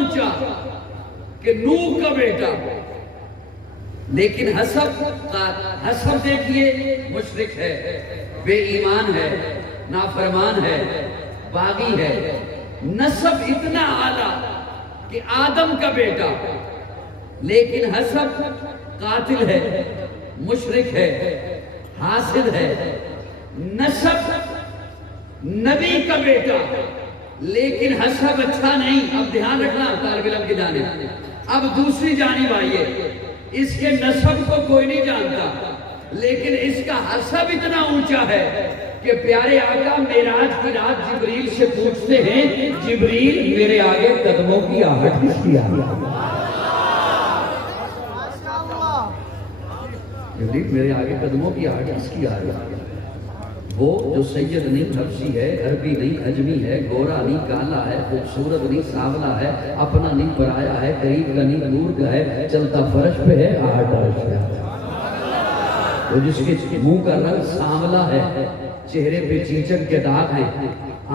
اونچا کہ نوح کا بیٹا، لیکن حسب دیکھیے مشرک ہے، بے ایمان ہے، نافرمان ہے، باغی ہے۔ نسب اتنا اعلیٰ کہ آدم کا بیٹا، لیکن حسب قاتل ہے، مشرک ہے، حاسد ہے۔ نسب نبی کا بیٹا، لیکن حسب اچھا نہیں۔ اب دھیان رکھنا طالب علم کی جانب۔ اب دوسری جانب آئیے، اس کے نسب کو کوئی نہیں جانتا، لیکن اس کا حسب اتنا اونچا ہے کہ پیارے آقا معراج کی رات جبریل سے پوچھتے ہیں، جبریل میرے آگے قدموں کی آہٹ کس کی آ رہی ہے؟ جبریل میرے آگے قدموں کی آہٹ کس کی آ رہی ہے؟ وہ جو سید نہیں حبشی ہے، عربی نہیں عجمی ہے، گورا نہیں کالا ہے، خوبصورت نہیں سانولا ہے، اپنا نہیں پرایا ہے، قریب کا نہیں دور کا ہے، چلتا فرش پہ ہے، آہٹ عرش پہ ہے۔ وہ جس کے منہ کا رنگ سانولا ہے، چہرے پہ چیچک کے داغ ہیں،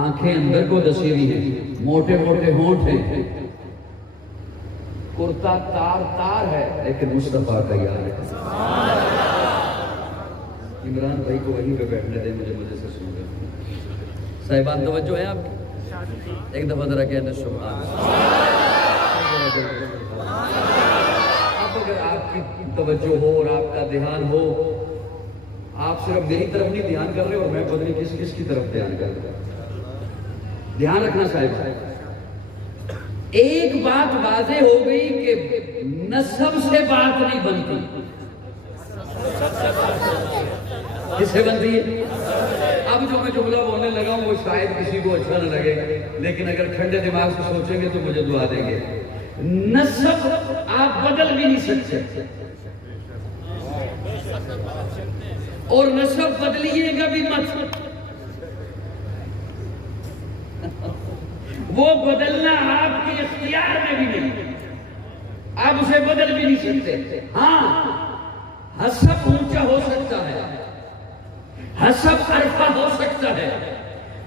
آنکھیں اندر کو دسی ہوئی ہیں، موٹے موٹے ہونٹ ہیں، کرتا تار ہے، لیکن مصطفیٰ کا یار ہے۔ عمران بھائی کو وہیں پہ بیٹھنے دیں، مجھے سے سن رہے صاحبان توجہ ہے آپ کی؟ ایک دفعہ ذرا کہنے سبحان اللہ۔ اب اگر آپ کی توجہ ہو اور آپ کا دھیان ہو، آپ صرف میری طرف نہیں دھیان کر رہے اور میں پتہ نہیں کس کی طرف دھیان کر رہا ہوں۔ دھیان رکھنا صاحب، ایک بات واضح ہو گئی کہ نسب سے بات نہیں بنتی، کس سے بنتی ہے؟ اب جو میں جملہ بولنے لگا ہوں وہ شاید کسی کو اچھا نہ لگے، لیکن اگر ٹھنڈے دماغ سے سوچیں گے تو مجھے دعا دیں گے۔ نسب آپ بدل بھی نہیں سکتے، اور نسب بدلیے گا بھی مت، وہ بدلنا آپ کے اختیار میں بھی نہیں، آپ اسے بدل بھی نہیں سکتے۔ ہاں حسب اونچا ہو سکتا ہے، حسب عرفہ ہو سکتا ہے،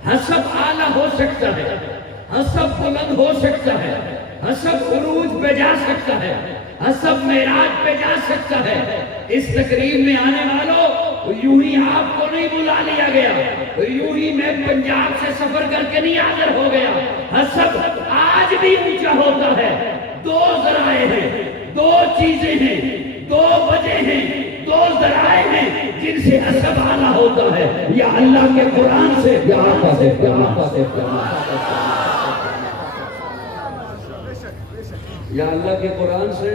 حسب اعلیٰ ہو سکتا ہے، حسب بلند ہو سکتا ہے، حسب عروج پہ جا سکتا ہے، حسب معراج پہ جا سکتا ہے۔ اس تقریب میں آنے والوں، یوں ہی آپ کو نہیں بلا لیا گیا، یوں ہی میں پنجاب سے سفر کر کے نہیں حاضر ہو گیا۔ حسب آج بھی اونچا ہوتا ہے۔ دو ذرائع ہیں، دو چیزیں ہیں، دو وجہ ہیں، دو ذرائع ہیں جن سے حسب اعلیٰ ہوتا ہے، یا اللہ کے قرآن سے، یا آقا سے، یا آقا سے، یا اللہ کے قرآن سے،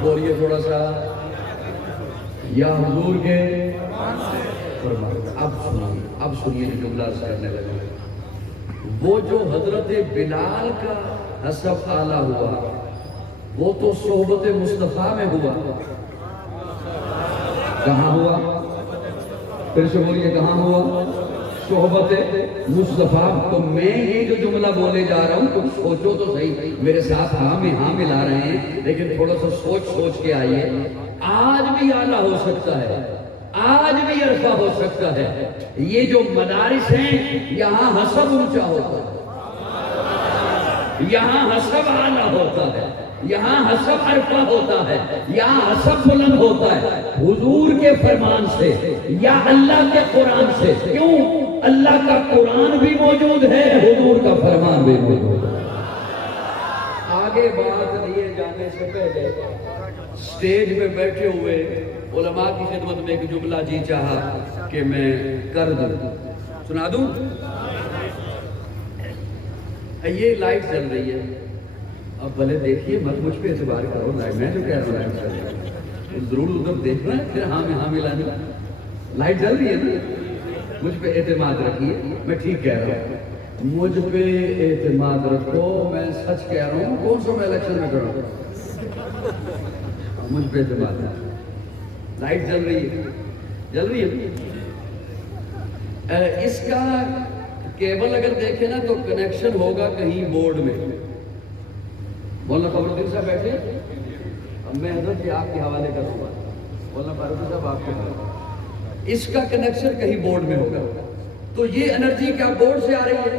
بولیے تھوڑا سا، یا حضور کے فرمان۔ اب سنیے جملہ سے کرنے لگا۔ وہ جو حضرت بلال کا حسب اعلیٰ ہوا، وہ تو صحبت مصطفیٰ میں ہوا۔ کہاں ہوا؟ پھر سے بولیے، کہاں ہوا؟ صحبت مصطفیٰ۔ تو میں یہ جو جملہ بولے جا رہا ہوں، تم سوچو تو صحیح، میرے ساتھ ہاں میں ہاں ملا رہے ہیں، لیکن تھوڑا سا سوچ کے آئیے۔ آج بھی اعلیٰ ہو سکتا ہے، آج بھی عرفہ ہو سکتا ہے۔ یہ جو مدارس ہیں، یہاں حسب اونچا ہوتا ہے، یہاں حسب اعلیٰ ہوتا ہے، یہاں حسب عرفہ ہوتا ہے، یہاں حسب بلند ہوتا ہے، حضور کے فرمان سے یا اللہ کے قرآن سے۔ کیوں؟ اللہ کا قرآن بھی موجود ہے، حضور کا فرمان بھی موجود ہے۔ آگے بات لیے جانے سے پہلے سٹیج پہ بیٹھے ہوئے علماء کی خدمت میں ایک جملہ جی چاہا کہ میں کر دوں، سنا دوں؟ یہ لائٹ چل رہی ہے، اب بھلے دیکھیے مت، مجھ پہ اعتبار کرو، میں جو کہہ رہا ہوں لائٹ چل رہی ہے، ضرور ادھر دیکھنا ہے، پھر ہاں میں ہاں ملانا۔ لائٹ چل رہی ہے نا، مجھ پہ اعتماد رکھیے، میں ٹھیک کہہ رہا ہوں، مجھ پہ اعتماد رکھو، میں سچ کہہ رہا ہوں۔ کون سا میں الیکشن میں کروں؟ مجھ پہ اعتماد ہے۔ لائٹ چل رہی ہے، جل رہی ہے۔ اس کا کیبل اگر دیکھیں نا تو کنیکشن ہوگا کہیں بورڈ میں۔ مولانا فخرالدین صاحب بیٹھے، اب میں حضرت آپ کے حوالے کروں گا، مولانا فخرالدین صاحب آپ کے حوالے، اس کا کنیکشن کہیں بورڈ میں ہوگا۔ تو یہ انرجی کیا بورڈ سے آ رہی ہے؟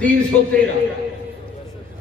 313।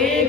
1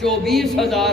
24,000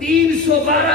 312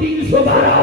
312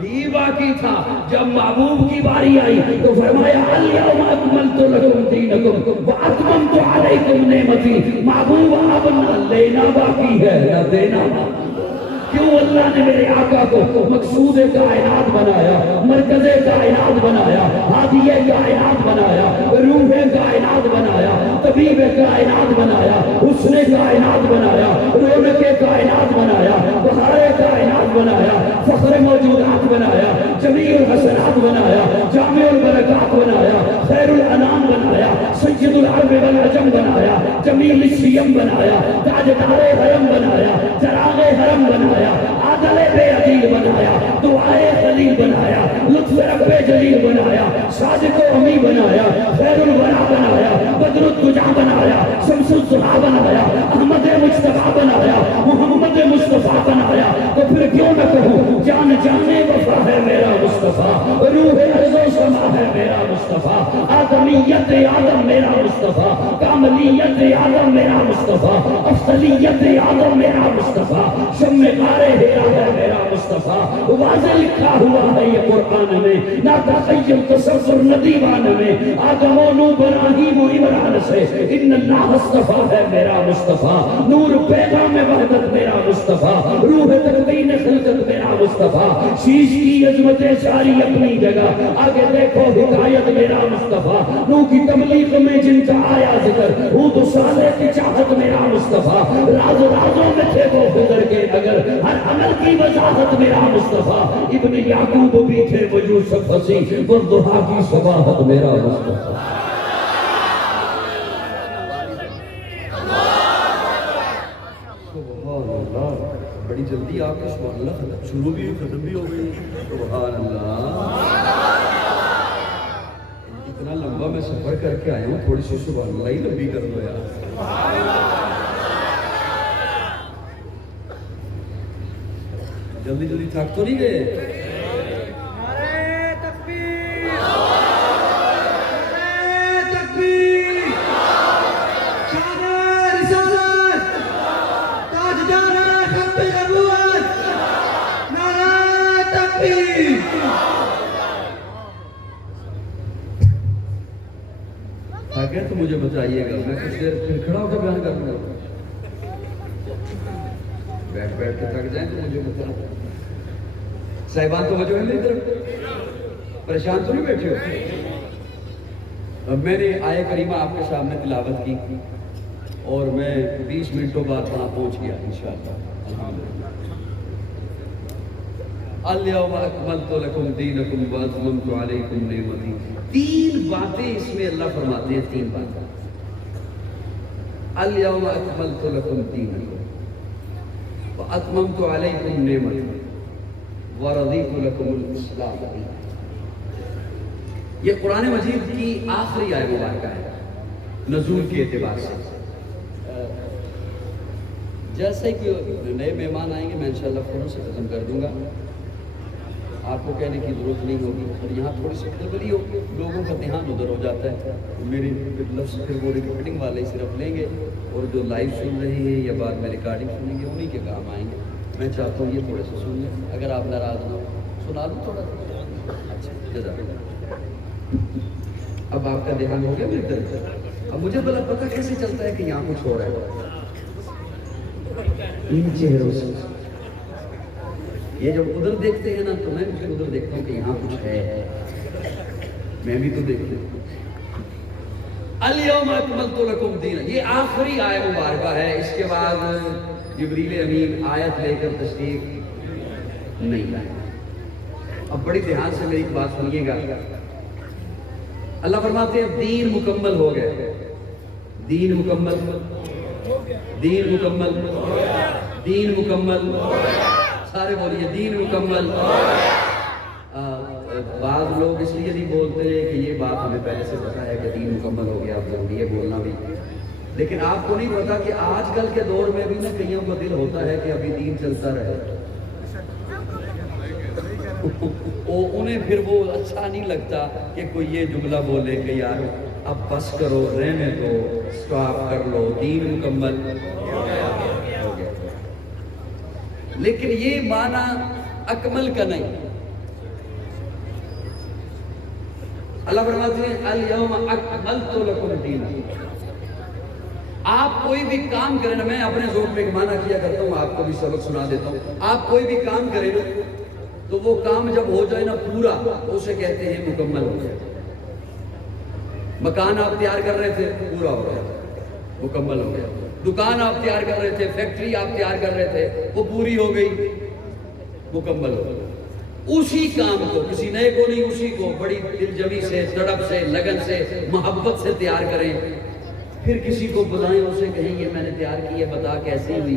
بھی باقی تھا. جب محبوب کی باری آئی تو فرمایا الیوم اکملت لکم دینکم واتممت علیکم نعمتی. محبوب اب نہ لینا باقی ہے نہ دینا. کیوں اللہ نے میرے آقا کو مقصود کائنات بنایا, مرکز کائنات بنایا, ہادی کائنات بنایا, روح کائنات بنایا, طبیب کائنات بنایا, حسن کائنات بنایا, رونق کائنات بنایا, بہار کائنات بنایا, فخر موجودات بنایا, جمیع الحسنات بنایا, جامع البرکات بنایا, خیر الانام بنایا, سید العرب والعجم بنایا, جمیل الشیم بنایا, تاجدار حرم بنایا, چراغ حرم بنایا, عادل بے عدیل بنایا, دعائے خلیل بنایا, لطف رب جلیل بنایا, صادق و امی بنایا, خیر الورا بنایا, بدر الدجا بنایا, شمس الضحا بنایا, احمد مصطفیٰ بنایا, محمد مصطفیٰ بنایا. تو پھر کیوں نہ کہوں جان جانے وفا ہے میرا مصطفیٰ, روح ارض و سما ہے میرا مصطفیٰ, آدمیت آدم میرا مصطفیٰ, کاملیت آدم میرا مصطفیٰ, افضلیت آدم میرا مصطفیٰ, شم غار ہیرا ہے میرا مصطفیٰ. واضح لکھا ہوا ہے یہ قرآن میں, نہ تخیل تصور نہ دیوان میں, آدم و نوح ابراہیم و عمران سے ان اللہ اصطفیٰ ہے میرا مصطفیٰ. نور پیغام وحدت میرا مصطفیٰ, روح تکوین خلقت میرا مصطفیٰ. شیش کی عظمت ساری اپنی جگہ, آگے دیکھو حکایت میرا مصطفیٰ. نوح کی تبلیغ میں جن کا آیا ذکر, ہود و صالح کی چاہت میرا مصطفیٰ. راز رازوں میں تھے وہ گزر کے اگر, ہر عمل کی وضاحت میرا مصطفیٰ. ابن یعقوب بھی تھے وہ یوسف حسین, والضحا کی صباحت میرا مصطفیٰ. سبحان اللہ, بڑی جلدی آپ کے سبحان اللہ شروع بھی ختم بھی ہو گئی. سبحان اللہ, اتنا لمبا میں سفر کر کے آیا ہوں, تھوڑی سی سبحان اللہ ہی لمبی کر دو یار. جلدی جلدی تھک تو نہیں گئے؟ نعرہ تکبیر, نعرہ تکبیر, شان رسالت, تاجدار ختم نبوت, نعرہ تکبیر. تھک گئے تو مجھے بتائیے گا, میں کچھ دیر پھر کھڑا ہو کے بیان کر دوں گا. بیٹھ بیٹھ کے تھک جائیں تو مجھے بتائیں. صاحبان تو وجہ ہے میری طرف, پریشان تو نہیں بیٹھے ہو؟ اب میں نے آیہ کریمہ آپ کے سامنے تلاوت کی اور میں 20 منٹوں بعد وہاں پہنچ گیا انشاءاللہ. الیوم اکملت لکم دینکم واتممت علیکم نعمتی. 3 باتیں اس میں اللہ فرماتے ہیں, 3 باتیں. الیوم اکملت لکم دینکم واتممت علیکم نعمتی وَرَضِيتُ لَكُمُ الْإِسْلَامَ دِينًا. یہ قرآن مجید کی آخری آیت مبارکہ ہے نزول کے اعتبار سے. جیسے کہ نئے مہمان آئیں گے میں انشاءاللہ فوراً سے ختم کر دوں گا, آپ کو کہنے کی ضرورت نہیں ہوگی. اور یہاں تھوڑی سی گڑبڑی ہو, لوگوں کا دھیان ادھر ہو جاتا ہے. میری لفظ پھر وہ ریکارڈنگ والے صرف لیں گے, اور جو لائیو سن رہے ہیں یا بعد میں ریکارڈنگ سنیں گے انہی کے کام آئیں گے. میں چاہتا ہوں یہ تھوڑے سے سن لیں, اگر آپ ناراض نہ ہو سنا لوں تھوڑا سا. اچھا جزاک اللہ. اب آپ کا دھیان ہو گیا میری طرف. اب مجھے بلا پتہ کیسے چلتا ہے کہ یہاں کچھ ہو رہا ہے ان چہروں سے. یہ جب ادھر دیکھتے ہیں نا تو میں پھر ادھر دیکھتا ہوں کہ یہاں کچھ ہے, میں بھی تو دیکھتا ہوں. الیوم اکملت لکم دینکم, یہ آخری آیت مبارکہ ہے. اس کے بعد جبریل امین آیت لے کر تشریف نہیں لائے. اب بڑی دھیان سے میری بات سنیے گا. اللہ فرماتے ہیں دین مکمل ہو گئے, دین مکمل, دین مکمل, دین مکمل. سارے بولیے دین مکمل. بعض لوگ اس لیے نہیں بولتے کہ یہ بات ہمیں پہلے سے پتا ہے کہ دین مکمل ہو گیا, اب ضروری ہے بولنا بھی. لیکن آپ کو نہیں پتا کہ آج کل کے دور میں بھی نا کئیوں کا دل ہوتا ہے کہ ابھی دین چلتا رہے. انہیں پھر وہ اچھا نہیں لگتا کہ کوئی یہ جملہ بولے کہ یار اب بس کرو, رہنے دو, سٹاپ کر لو, دین مکمل ہو گیا. لیکن یہ معنی اکمل کا نہیں, اللہ فرماتے ہیں الیوم اکملت لکم دینکم. آپ کوئی بھی کام کریں نا، میں اپنے ذوق میں ایک معنی کیا کرتا ہوں، آپ کو بھی سبق سنا دیتا ہوں. آپ کوئی بھی کام کریں نا تو وہ کام جب ہو جائے نا پورا، اسے کہتے ہیں مکمل ہو جائے. مکان آپ تیار کر رہے تھے، پورا ہو گیا، مکمل ہو گیا. دکان آپ تیار کر رہے تھے، فیکٹری آپ تیار کر رہے تھے، وہ پوری ہو گئی، مکمل ہو گئی. اسی کام کو، کسی نئے کو نہیں، اسی کو بڑی دلجمی سے، تڑپ سے، لگن سے، محبت سے تیار کریں. پھر کسی کو بلائیں، اسے کہیں یہ میں نے تیار کی ہے، بتا کیسی ہوئی.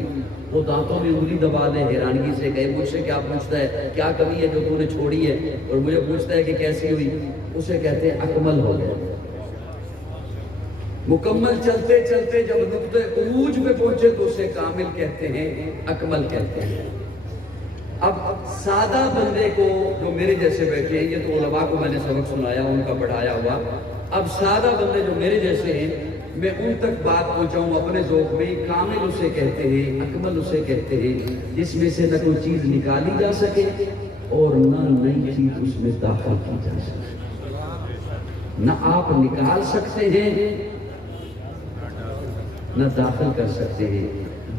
وہ دانتوں میں انگلی دبا دے، حیرانگی سے کہے مجھ سے کیا پوچھتا ہے، کیا کمی ہے جو تو نے چھوڑی ہے اور مجھے پوچھتا ہے کہ کیسی ہوئی. اسے کہتے ہیں اکمل ہو گیا. مکمل چلتے چلتے جب نقطۂ عروج پہ پہنچے تو اسے کامل کہتے ہیں، اکمل کہتے ہیں. اب سادہ بندے کو جو میرے جیسے بیٹھے ہیں، یہ تو علماء کو میں نے سبق سنایا، ان کا پڑھایا ہوا. اب سادہ بندے جو میرے جیسے ہیں، میں ان تک بات پہنچاؤں اپنے ذوق میں. کامل اسے کہتے ہیں، اکمل اسے کہتے ہیں جس میں سے نہ کوئی چیز نکالی جا سکے اور نہ نئی چیز اس میں داخل کی جا سکے. نہ آپ نکال سکتے ہیں نہ داخل کر سکتے ہیں.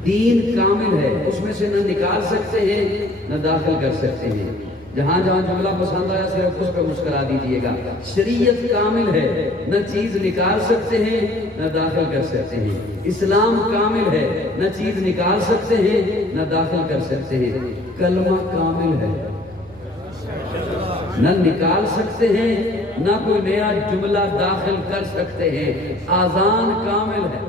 دین کامل ہے، اس میں سے نہ نکال سکتے ہیں نہ داخل کر سکتے ہیں. جہاں جہاں جملہ پسند آیا صرف اس پہ مسکرا دیجئے گا. شریعت کامل ہے، نہ چیز نکال سکتے ہیں نہ داخل کر سکتے ہیں. اسلام کامل ہے، نہ چیز نکال سکتے ہیں نہ داخل کر سکتے ہیں. کلمہ کامل ہے، نہ نکال سکتے ہیں نہ کوئی نیا جملہ داخل کر سکتے ہیں. آذان کامل ہے،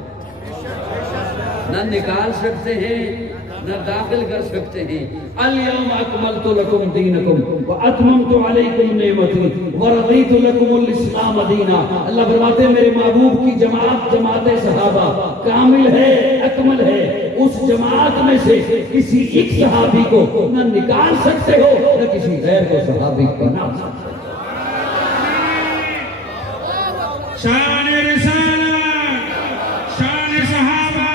نہ نکال سکتے ہیں نہ داخل کر سکتے ہیں. الیوم اکملت لکم دینکم واتممت علیکم نعمتی ورضیت لکم الاسلام دینا. اللہ فرماتے ہیں میرے محبوب کی جماعت، جماعت صحابہ کامل ہے، اکمل ہے. اس جماعت میں سے کسی ایک صحابی کو نہ نکال سکتے ہو نہ کسی غیر کو صحابی بنا سکتے ہو. شان رسالت، شان صحابہ،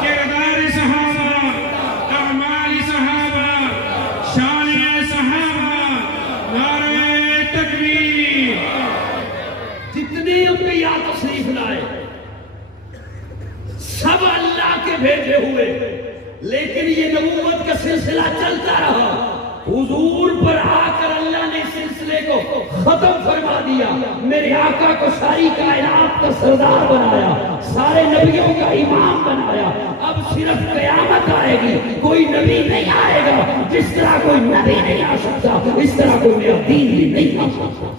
کردار صحابہ، اعمال صحابہ، شان صحابہ، نعرہ تکبیر. جتنے انبیاء تشریف لائے سب اللہ کے بھیجے ہوئے، لیکن یہ نبوت کا سلسلہ چلتا رہا. حضور پر آ کر اللہ نے اس سلسلے کو ختم فرما دیا. میرے آقا کو ساری کائنات کا سردار بنایا، سارے نبیوں کا امام بنایا. اب صرف قیامت آئے گی، کوئی نبی نہیں آئے گا. جس طرح کوئی نبی نہیں آ سکتا، اس طرح کوئی نیا دین بھی نہیں آ سکتا،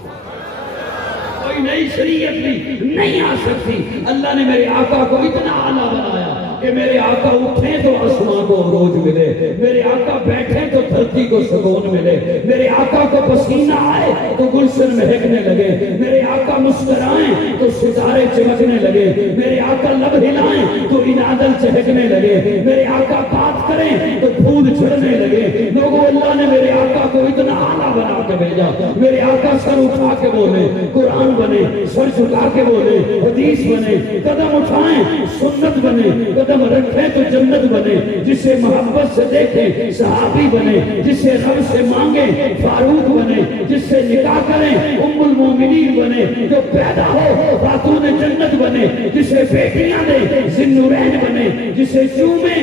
کوئی نئی شریعت بھی نہیں آ سکتی. اللہ نے میرے آقا کو اتنا اعلیٰ بنایا کہ میرے آقا اٹھیں تو آسمان کو عروج ملے، میرے آقا بیٹھیں تو دھرتی کو سکون ملے، میرے آقا کو پسینہ آئے تو گلشن مہکنے لگے، میرے آقا مسکرائیں تو ستارے چمکنے لگے، میرے آقا لب ہلائیں تو انادل چہکنے لگے، میرے آقا بات کریں تو پھول جھڑنے لگے. لوگوں اللہ نے میرے آقا کو اتنا اعلیٰ بنا کے بھیجا. میرے آقا سر اٹھا کے بولے قرآن بنے، سر جھکا کے بولے حدیث بنے، قدم اٹھائیں سنت بنے، قدم رکھیں تو جنت بنے. جسے محبت سے دیکھیں صحابی بنے، جسے رب سے مانگیں فاروق بنے، جس سے نکاح کریں ام المومنین بنے، جو پیدا ہو خاتون جنت بنے، جسے بیٹیاں دیں ذوالنورین بنے، جسے چومیں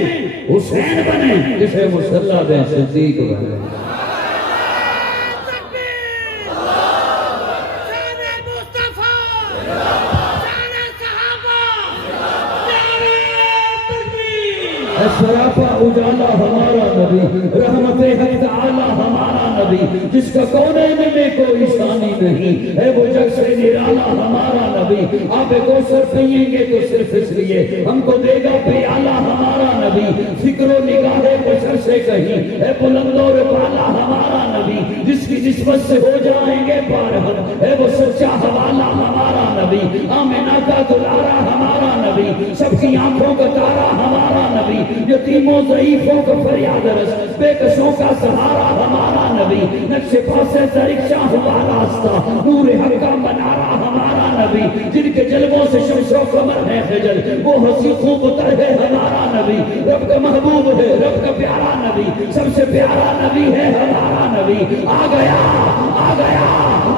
حسین بنے، جسے مصلی دیں صدیق بنے. سراپا اجالا ہمارا نبی، رحمت حق تعالی ہمارا نبی، جس کا کونین میں کوئی ثانی نہیں ہے، وہ جگ سے نرالا ہمارا نبی. آپ کوثر پئیں گے تو صرف اس لیے ہم کو دے گا پیالہ ہمارا نبی. فکر و نگاہ بشر سے کہیں ہے بلند اور بالا ہمارا نبی، جس کی نسبت سے ہو جائیں گے پار ہم ہے وہ سچا حوالہ ہمارا نبی. آمنہ کا دلارا ہمارا نبی، سب کی آنکھوں کا تارا ہمارا نبی. یتیموں ضعیفوں کا فریاد رس، بے کسوں کا سہارا ہمارا نبی. نقش پاسے سرکشاں ہوا راستہ، نور حق کا منارہ ہمارا نبی. جن کے جلووں سے شمس و قمر ہے خجل، وہ ہنسی خوب اتر ہے ہمارا نبی. رب کا محبوب ہے، رب کا پیارا نبی، سب سے پیارا نبی ہے ہمارا نبی. آ گیا آ گیا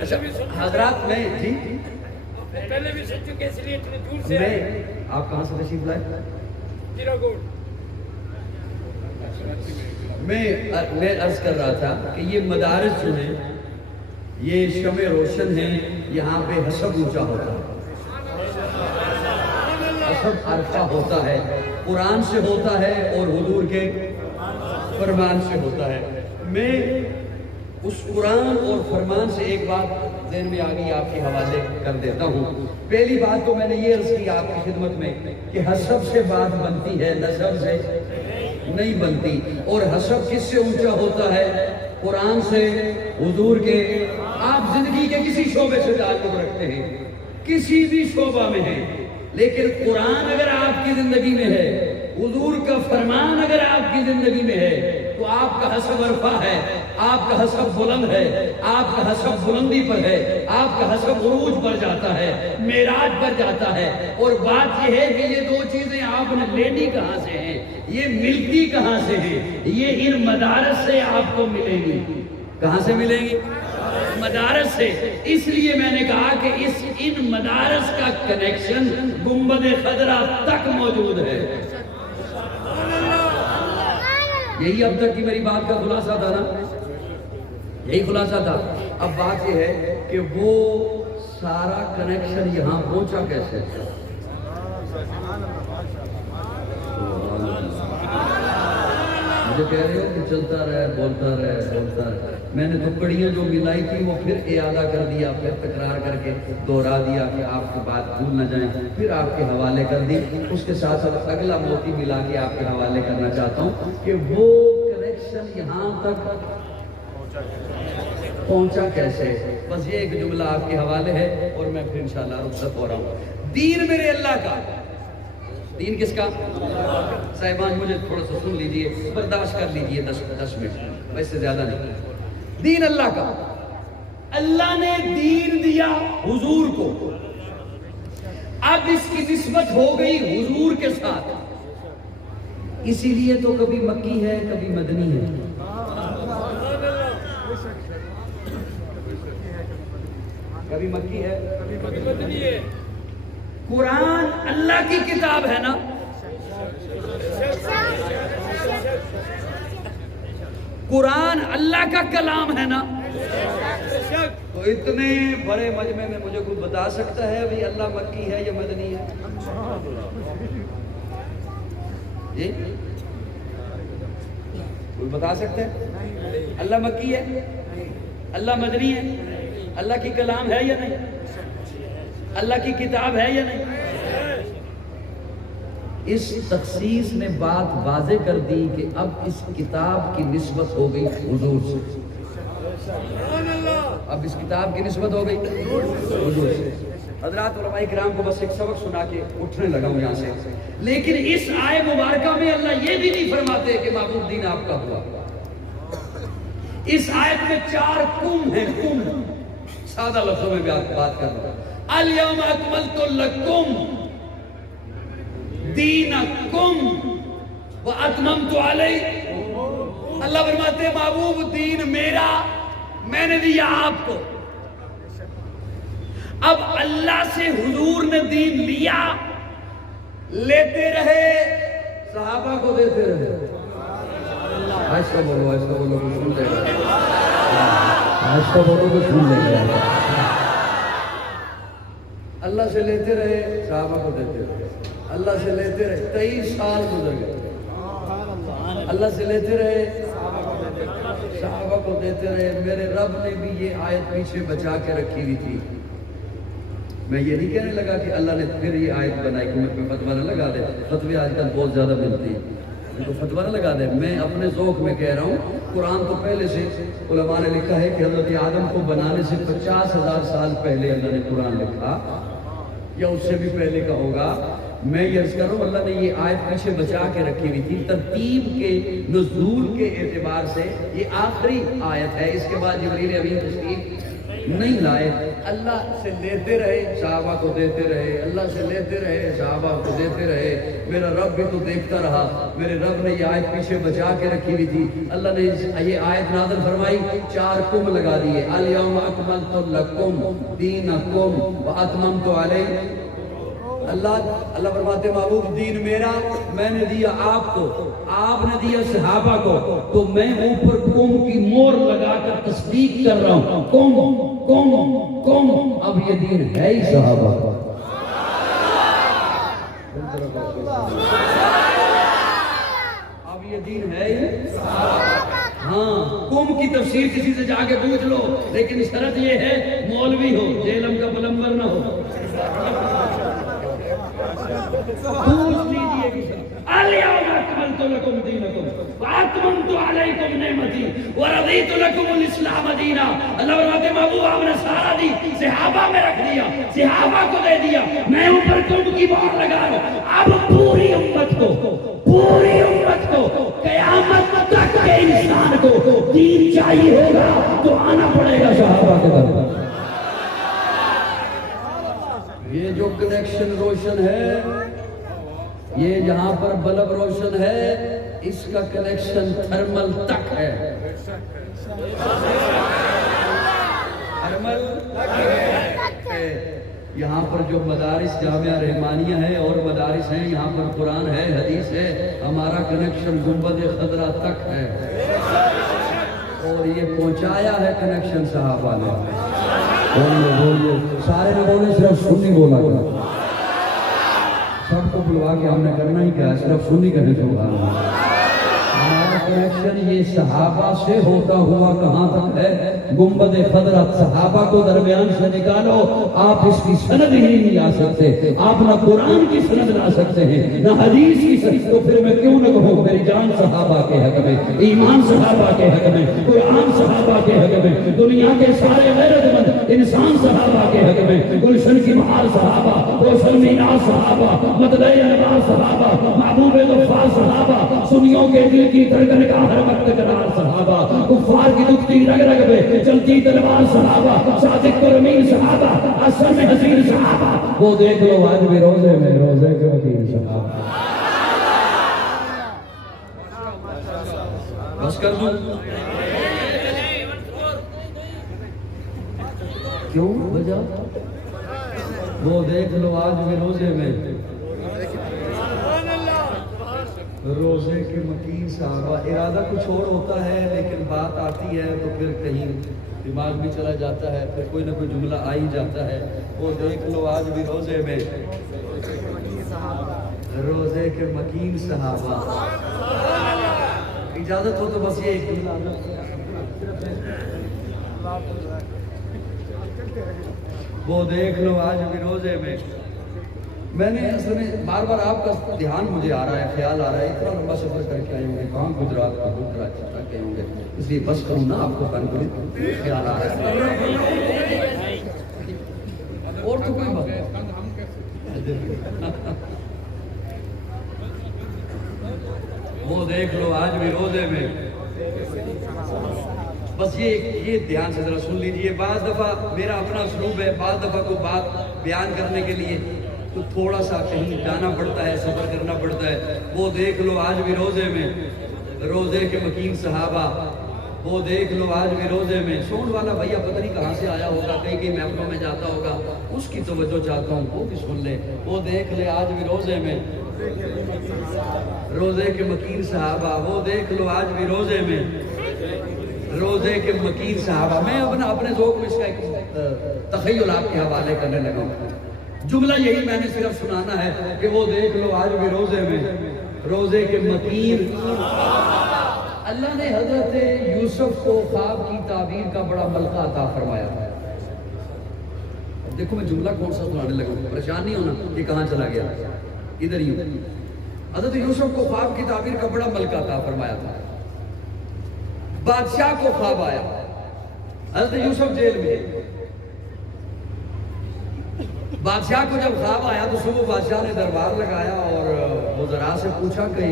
اچھا حضرات میں جی پہلے بھی سن چکے اس لیے اتنے دور سے میں آپ کہاں سے تشریف لائے؟ جیراگوڑ میں عرض کر رہا تھا کہ یہ مدارس جو ہیں یہ شمع روشن ہیں، یہاں پہ حسب اونچا ہوتا ہے، حسب عرفہ ہوتا ہے، قرآن سے ہوتا ہے اور حضور کے فرمان سے ہوتا ہے۔ میں اس قرآن اور فرمان سے ایک بات ذہن میں آ گئی، آپ کے حوالے کر دیتا ہوں۔ پہلی بات تو میں نے یہ عرض کی آپ کی خدمت میں کہ حسب سے بات بنتی ہے، نسب سے نہیں بنتی، اور حسب کس سے اونچا ہوتا ہے؟ قرآن سے، حضور کے۔ آپ زندگی کے کسی شعبے سے تعلق رکھتے ہیں، کسی بھی شعبہ میں ہیں، لیکن قرآن اگر آپ کی زندگی میں ہے، حضور کا فرمان اگر آپ کی زندگی میں ہے، تو آپ کا حسب عرفہ ہے، آپ کا حسب بلند ہے، آپ کا حسب بلندی پر ہے، آپ کا حسب عروج پر جاتا ہے، معراج پر جاتا ہے۔ اور بات یہ ہے کہ یہ دو چیزیں آپ نے لینی کہاں سے ہیں، یہ ملتی کہاں سے ہیں؟ یہ ان مدارس سے آپ کو ملیں گی۔ کہاں سے ملیں گی؟ مدارس سے۔ اس لیے میں نے کہا کہ ان مدارس کا کنیکشن گنبد خضرا تک موجود ہے۔ یہی اب تک کی میری بات کا خلاصہ تھا نا، یہی خلاصہ تھا۔ اب بات یہ ہے کہ وہ سارا کنیکشن یہاں پہنچا کیسے؟ مجھے کہہ رہے ہو کہ چلتا رہے، بولتا رہے۔ میں نے ٹکڑیاں جو ملائی تھی وہ پھر اعادہ کر دیا، پھر تکرار کر کے دوہرا دیا کہ آپ کی بات بھول نہ جائیں، پھر آپ کے حوالے کر دی۔ اس کے ساتھ ساتھ اگلا موتی ملا کے آپ کے حوالے کرنا چاہتا ہوں کہ وہ کنیکشن یہاں تک پہنچا کیسے؟ بس یہ ایک جملہ آپ کے حوالے ہے اور میں پھر انشاءاللہ رخصت ہو رہا ہوں۔ دین میرے اللہ کا، دین کس کا؟ صاحبان مجھے تھوڑا سا سن لیجئے، برداشت کر لیجئے 10 منٹ، ویسے زیادہ نہیں۔ دین اللہ کا، اللہ نے دین دیا حضور کو، اب اس کی نسبت ہو گئی حضور کے ساتھ، اسی لیے تو کبھی مکی ہے کبھی مدنی ہے۔ کبھی مکی ہے کبھی مدنی ہے۔ قرآن اللہ کی کتاب ہے نا، قرآن اللہ کا کلام ہے نا، تو اتنے بڑے مجمع میں مجھے کوئی بتا سکتا ہے بھی اللہ مکی ہے یا مدنی ہے؟ جی کوئی بتا سکتا ہے؟ اللہ مکی ہے، اللہ مدنی ہے، اللہ کی کلام ہے یا نہیں، اللہ کی کتاب ہے یا نہیں؟ اس تخصیص نے بات واضح کر دی کہ اب اس کتاب کی نسبت ہو گئی حضور سے، اب اس کتاب کی نسبت ہو گئی حضور سے۔ حضرات علماء کرام کو بس ایک سبق سنا کے اٹھنے لگا ہوں یہاں سے، لیکن اس آیت مبارکہ میں اللہ یہ بھی نہیں فرماتے کہ معبود دین آپ کا ہوا۔ اس آیت میں 4 کم ہیں، کم سادہ لفظوں میں بات کر رہا ہوں۔ الیوم اکملت لکم دینکم واتممت علیکم۔ اللہ فرماتے ہیں محبوب دین میرا، میں نے دیا آپ کو۔ اب اللہ سے حضور نے دین لیا، لیتے رہے، صحابہ کو دیتے رہے۔ ایسا بولو سن لے گا، ایسا بولو تو سن لے گا۔ اللہ سے لیتے رہے، صحابہ کو دیتے رہے، اللہ سے لیتے رہے، 23 سال گزر گئے، اللہ سے لیتے رہے، صحابہ کو دیتے رہے۔ میرے رب نے بھی یہ آیت پیچھے بچا کے رکھی ہوئی تھی۔ میں یہ نہیں کہنے لگا کہ اللہ نے پھر یہ آیت بنائی کہ مجھ پہ فتویٰ نہ لگا دے، فتوے آج کل بہت زیادہ ملتی ہیں، ان کو فتویٰ نہ لگا دے۔ میں اپنے ذوق میں کہہ رہا ہوں، قرآن تو پہلے سے علماء نے لکھا ہے کہ حضرت آدم کو بنانے سے 50,000 سال پہلے اللہ نے قرآن لکھا، یا اس سے بھی پہلے کا ہوگا۔ میں یہ عرض کر رہا ہوں اللہ نے یہ آیت پیچھے بچا کے رکھی ہوئی تھی، ترتیب کے نزول کے اعتبار سے یہ آخری آیت ہے، اس کے بعد جبریل امین تشریف نہیں لائے. اللہ سے لیتے رہے, صحابہ کو دیتے رہے, اللہ سے لیتے رہے, صحابہ کو دیتے رہے. میرا رب بھی تو دیکھتا رہا. میرے رب نے یہ آیت پیچھے بچا کے رکھی ہوئی تھی. اللہ نے یہ آیت نازل فرمائی, 4 کم لگا دیے. الیوم اکملت لکم دینکم واتممت علیکم. اللہ فرماتے محبوب دین میرا, میں نے دیا آپ کو, آپ نے دیا صحابہ کو, تو میں اوپر قوم کی مور لگا کر تصدیق کر رہا ہوں. قوم اب یہ دین ہے ہی صحابہ کا. اب یہ دین ہے ہی. ہاں, قوم کی تفسیر کسی سے جا کے پوچھ لو, لیکن شرط یہ ہے مولوی ہو, جیلم کا پلمبر نہ ہو. پوچھ لیجئے کسی. الیوم اکملت لکم دینکم واتممت علیکم نعمتی ورضیت لکم الاسلام دینا. اللہ فرماتے محبوب آپ نے سارا دی صحابہ میں رکھ دیا, صحابہ کو دے دیا, میں اوپر قوم کی مہر لگا رہا ہوں. اب پوری امت کو قیامت تک کے انسان کو دین چاہیے ہوگا تو آنا پڑے گا صحابہ کے در پر. یہ جو کنیکشن روشن ہے, یہ جہاں پر بلب روشن ہے, اس کا کنیکشن تھرمل تک ہے. تھرمل تک ہے. یہاں پر جو مدارس جامعہ رحمانیہ ہے اور مدارس ہیں, یہاں پر قرآن ہے, حدیث ہے, ہمارا کنیکشن گنبد خضرا تک ہے. اور یہ پہنچایا ہے کنیکشن صحابہ نے. بولیے سارے نے بولے, صرف سنی بولا کرو. سب کو بلوا کے ہم نے کرنا ہی کیا ہے, صرف سنی کہنے سے سبحان اللہ. ہمارا کنیکشن یہ صحابہ سے ہوتا ہوا کہاں تک ہے؟ گنبد خضرا. صحابہ کو درمیان سے نکالو, آپ اس کی سند ہی نہیں لا سکتے. آپ نہ قرآن کی سند لا سکتے ہیں نہ حدیث کی سند. تو پھر میں کیوں نہ کہوں میری جان صحابہ کے حق میں, ایمان صحابہ کے حق میں, قرآن صحابہ کے حق میں, دنیا کے سارے غیرت مند انسان صحابہ کے حق میں, گلشن کی بہار صحابہ, روشن مینار صحابہ, مطلع انوار صحابہ, محبوب غفار صحابہ, سنیوں کے دل کی دھڑکن کا ہر وقت قرار صحابہ, کفار کی دکھتی رگ رگ میں چلتی تلوار صحابہ, صادق اور امین صحابہ, اثر میں حسین صحابہ. وہ دیکھ لو آج بھی روزے میں روزے کے وکیل صحابہ. بس کر دوں کیوں وجہ؟ وہ دیکھ لو آج بھی روزے میں روزے کے مکین صحابہ. ارادہ کچھ اور ہوتا ہے, لیکن بات آتی ہے تو پھر کہیں دماغ بھی چلا جاتا ہے, پھر کوئی نہ کوئی جملہ آ ہی جاتا ہے. وہ دیکھ لو آج بھی روزے میں روزے کے مکین صحابہ. اجازت ہو تو بس یہ ایک جملہ. وہ دیکھ لو آج بھی روزے میں. میں نے اصل میں بار بار آپ کا دھیان مجھے آ رہا ہے, خیال آ رہا ہے, اتنا لمبا سفر کر کے آئے ہوں گے, کہاں گجرات کا گجرات تک گئے ہوں گے, اس لیے بس کروں نا آپ کو فن کروں, خیال آ رہا ہے. اور تو کوئی بات وہ دیکھ لو آج بھی روزے میں. بس یہ دھیان سے ذرا سن لیجئے. بعض دفعہ میرا اپنا اسلوب ہے, بعض دفعہ کوئی بات بیان کرنے کے لیے تو تھوڑا سا کہیں جانا پڑتا ہے, سفر کرنا پڑتا ہے. وہ دیکھ لو آج بھی روزے میں روزے کے مکین صحابہ. وہ دیکھ لو آج بھی روزے میں. سون والا بھیا پتہ نہیں کہاں سے آیا ہوگا, کئی کئی محفلوں میں جاتا ہوگا, اس کی توجہ چاہتا ہوں, وہ بھی سن لے. وہ دیکھ لے آج بھی روزے میں روزے کے مکین صحابہ. وہ دیکھ لو آج بھی روزے میں روزے کے مکین صحابہ. میں اپنے ذوق میں اس کا ایک تخیل آپ کے حوالے کرنے لگا ہوں. جملہ یہی میں نے صرف سنانا ہے کہ وہ دیکھ لو آج بھی روزے میں روزے کے مکین. اللہ نے حضرت یوسف کو خواب کی تعبیر کا بڑا ملکہ عطا فرمایا. دیکھو میں جملہ کون سا سنانے لگا ہوں, پریشان نہیں ہونا یہ کہاں چلا گیا, ادھر ہی. حضرت یوسف کو خواب کی تعبیر کا بڑا ملکہ عطا فرمایا تھا. بادشاہ کو خواب آیا, حضرت یوسف جیل میں. بادشاہ کو جب خواب آیا تو صبح بادشاہ نے دربار لگایا اور وزراء سے پوچھا کہ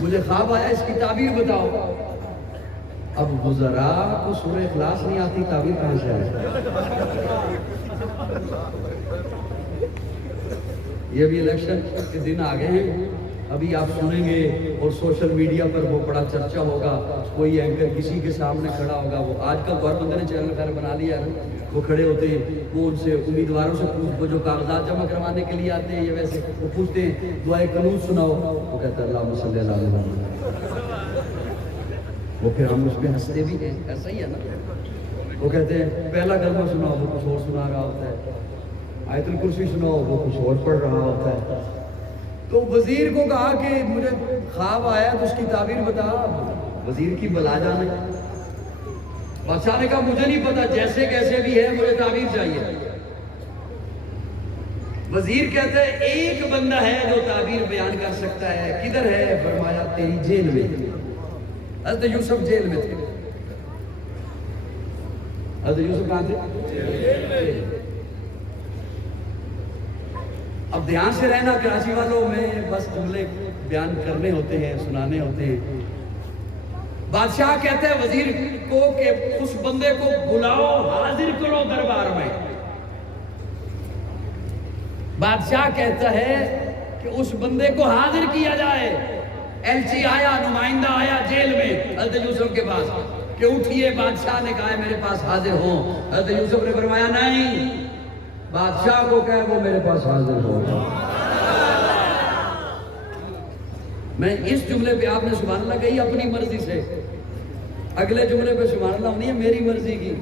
مجھے خواب آیا, اس کی تعبیر بتاؤ. اب وزراء کو سورہ اخلاص نہیں آتی، تعبیر کہاں سے آئے؟ یہ بھی الیکشن کے دن آ گئے ہیں، ابھی آپ سنیں گے اور سوشل میڈیا پر وہ بڑا چرچا ہوگا، کوئی اینکر کسی کے سامنے کھڑا ہوگا، وہ آج کل گور بندے نے چینل خیر بنا لیا ہے، وہ کھڑے ہوتے ہیں، وہ ان سے امیدواروں سے وہ جو کاغذات جمع کروانے کے لیے آتے ہیں، یہ ویسے وہ پوچھتے ہیں دعائے قنوت سناؤ، وہ کہتا ہے اللہم صلی اللہ علیہ وسلم، وہ پھر ہم اس پہ ہنستے بھی ہیں، ایسا ہی ہے نا، وہ کہتے ہیں پہلا کلمہ سناؤ، وہ کچھ اور سنا رہا ہوتا ہے، آیت الکرسی سناؤ، وہ کچھ اور پڑھ رہا ہوتا ہے۔ تو وزیر کو کہا کہ مجھے خواب آیا تو اس کی تعبیر بتا، وزیر کی بلا جانے، بادشاہ نے کہا مجھے نہیں پتا، جیسے کیسے بھی ہے مجھے تعبیر چاہیے۔ وزیر کہتا ہے ایک بندہ ہے جو تعبیر بیان کر سکتا ہے، کدھر ہے؟ فرمایا تیری جیل میں۔ حضرت یوسف جیل میں تھے، حضرت یوسف کہاں تھے؟ اب دھیان سے رہنا کراچی والوں میں، بس جملے بیان کرنے ہوتے ہیں، سنانے ہوتے ہیں۔ بادشاہ کہتے ہیں وزیر کو کہ اس بندے کو بلاؤ، حاضر کرو دربار میں۔ بادشاہ کہتا ہے کہ اس بندے کو حاضر کیا جائے۔ ایلچی آیا، نمائندہ آیا جیل میں حضرت یوسف کے پاس کہ اٹھیے، بادشاہ نے کہا ہے میرے پاس حاضر ہوں۔ حضرت یوسف نے فرمایا نہیں، بادشاہ کو کہے وہ میرے پاس حاضر ہو۔ میں اس جملے پہ آپ نے سبحان اللہ کہی اپنی مرضی سے، اگلے جملے پہ سبحان اللہ نہیں ہے میری مرضی کی،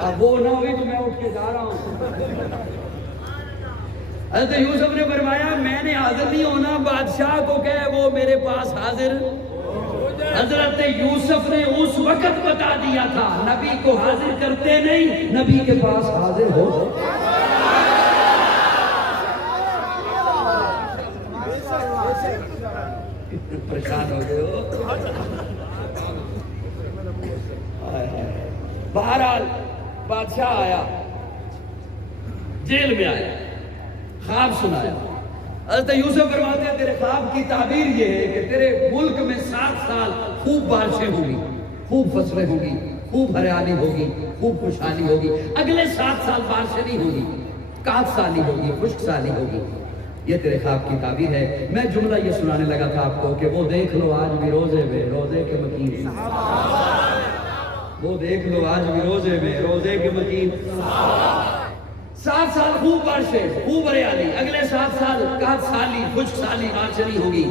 اب وہ نہ ہوئی تو میں اٹھ کے جا رہا ہوں۔ حضرت یوسف نے فرمایا میں نے حاضر نہیں ہونا، بادشاہ کو کہے وہ میرے پاس حاضر۔ حضرت یوسف نے اس وقت بتا دیا تھا نبی کو حاضر کرتے نہیں، نبی کے پاس حاضر ہو۔ پریشان ہو گئے ہو؟ بہرحال بادشاہ آیا، جیل میں آیا، خواب سنایا۔ حضرت یوسف فرماتے ہیں تیرے خواب کی تعبیر یہ ہے کہ تیرے ملک میں 7 سال خوب بارشیں ہوں گی، خوب فصلیں ہوں گی، خوب ہریالی ہوگی، خوب خوشحالی ہوگی۔ اگلے 7 سال بارشیں نہیں ہوگی، قحط سالی ہوگی، خشک سالی ہوگی۔ یہ تیرے خواب کی تعبیر ہے۔ میں جملہ یہ سنانے لگا تھا آپ کو کہ وہ دیکھ لو آج بھی روزے میں، روزے کے مکین، وہ دیکھ لو آج بھی روزے میں، روزے کے مکین۔ 7 سال خوب بارشیں، خوب ہریالی، اگلے 7 سال قحط سالی، خشک سالی، بارشیں نہیں ہوگی۔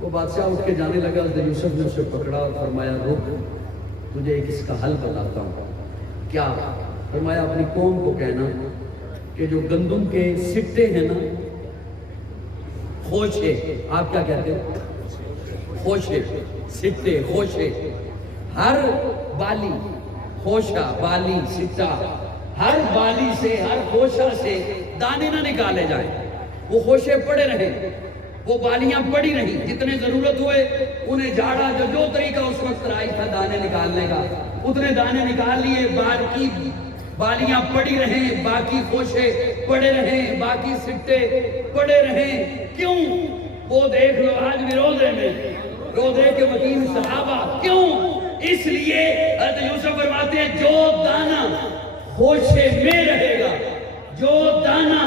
وہ بادشاہ اٹھ کے جانے لگا، حضرت یوسف نے اسے پکڑا اور فرمایا رک، تجھے ایک اس کا حل بتاتا ہوں۔ کیا؟ فرمایا اپنی قوم کو کہنا کہ جو گندم کے سٹے ہیں نا، خوشے، آپ کیا کہتے ہیں؟ خوشے، سٹے، خوشے، ہر بالی، خوشہ، بالی، سٹا، ہر بالی سے، ہر خوشہ سے دانے نہ نکالے جائیں، وہ خوشے پڑے رہیں، وہ بالیاں پڑی رہیں، جتنے ضرورت ہوئے انہیں جھاڑا، جو طریقہ اس وقت رائج تھا دانے نکالنے کا، اتنے دانے نکال لیے، باقی بالیاں پڑی رہیں، باقی خوشے پڑے رہیں، باقی سٹے پڑے رہیں۔ کیوں؟ وہ دیکھ لو آج بھی روزے میں، روزے کے مکین صحابہ۔ کیوں؟ اس لیے حضرت یوسف فرماتے ہیں جو دانہ خوشے میں رہے گا، جو دانہ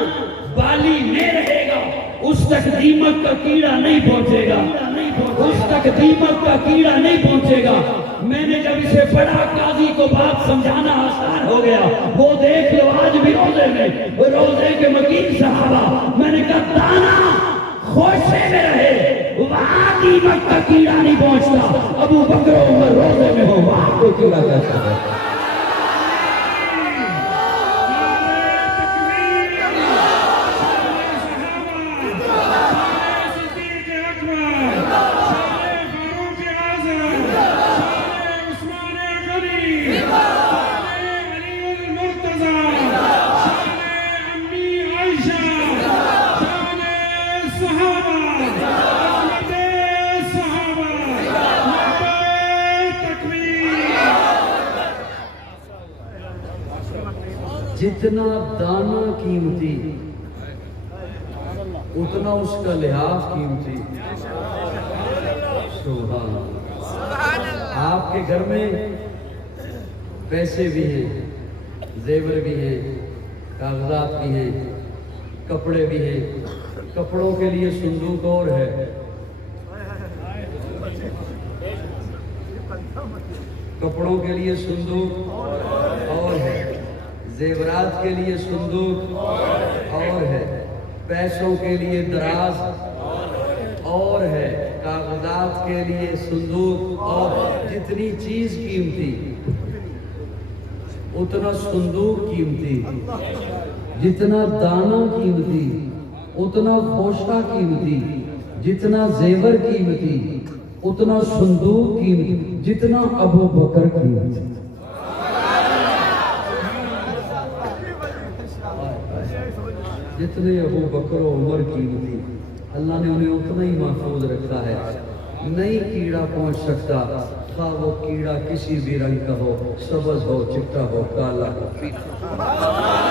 بالی میں رہے گا، اس تک دیمک کا کیڑا نہیں پہنچے گا، اس تک دیمک کا کیڑا نہیں پہنچے گا۔ میں نے جب اسے پڑھا قاضی کو بات سمجھانا آسان ہو گیا۔ وہ دیکھ لو آج بھی روزے میں، روزے کے مکین صحابہ۔ میں نے کہا دانہ خوشے میں رہے، وہاں دیمک کا کیڑا نہیں پہنچتا۔ ابو بکر و عمر روزے میں ہو، وہاں کوئی کیڑا کیسا ہے؟ جتنا دانہ قیمتی اتنا اس کا لحاظ قیمتی۔ سبحان اللہ۔ آپ کے گھر میں پیسے بھی ہیں، زیور بھی ہیں، کاغذات بھی ہیں، کپڑے بھی ہیں، کپڑوں کے لیے صندوق اور ہے، کپڑوں کے لیے صندوق اور ہے، زیورات کے لیے صندوق اور ہے، پیسوں کے لیے دراز اور ہے، کاغذات کے لیے صندوق اور جتنی چیز قیمتی اتنا صندوق قیمتی، جتنا دانہ قیمتی اتنا خوشہ قیمتی، جتنا زیور قیمتی اتنا صندوق قیمتی، جتنا ابو بکر قیمتی۔ جتنے ابو بکر و عمر قیمتی، اللہ نے انہیں اتنا ہی محفوظ رکھا ہے، نہیں کیڑا پہنچ سکتا، خواہ وہ کیڑا کسی بھی رنگ کا ہو، سبز ہو، چٹا ہو، کالا ہو، پیلا۔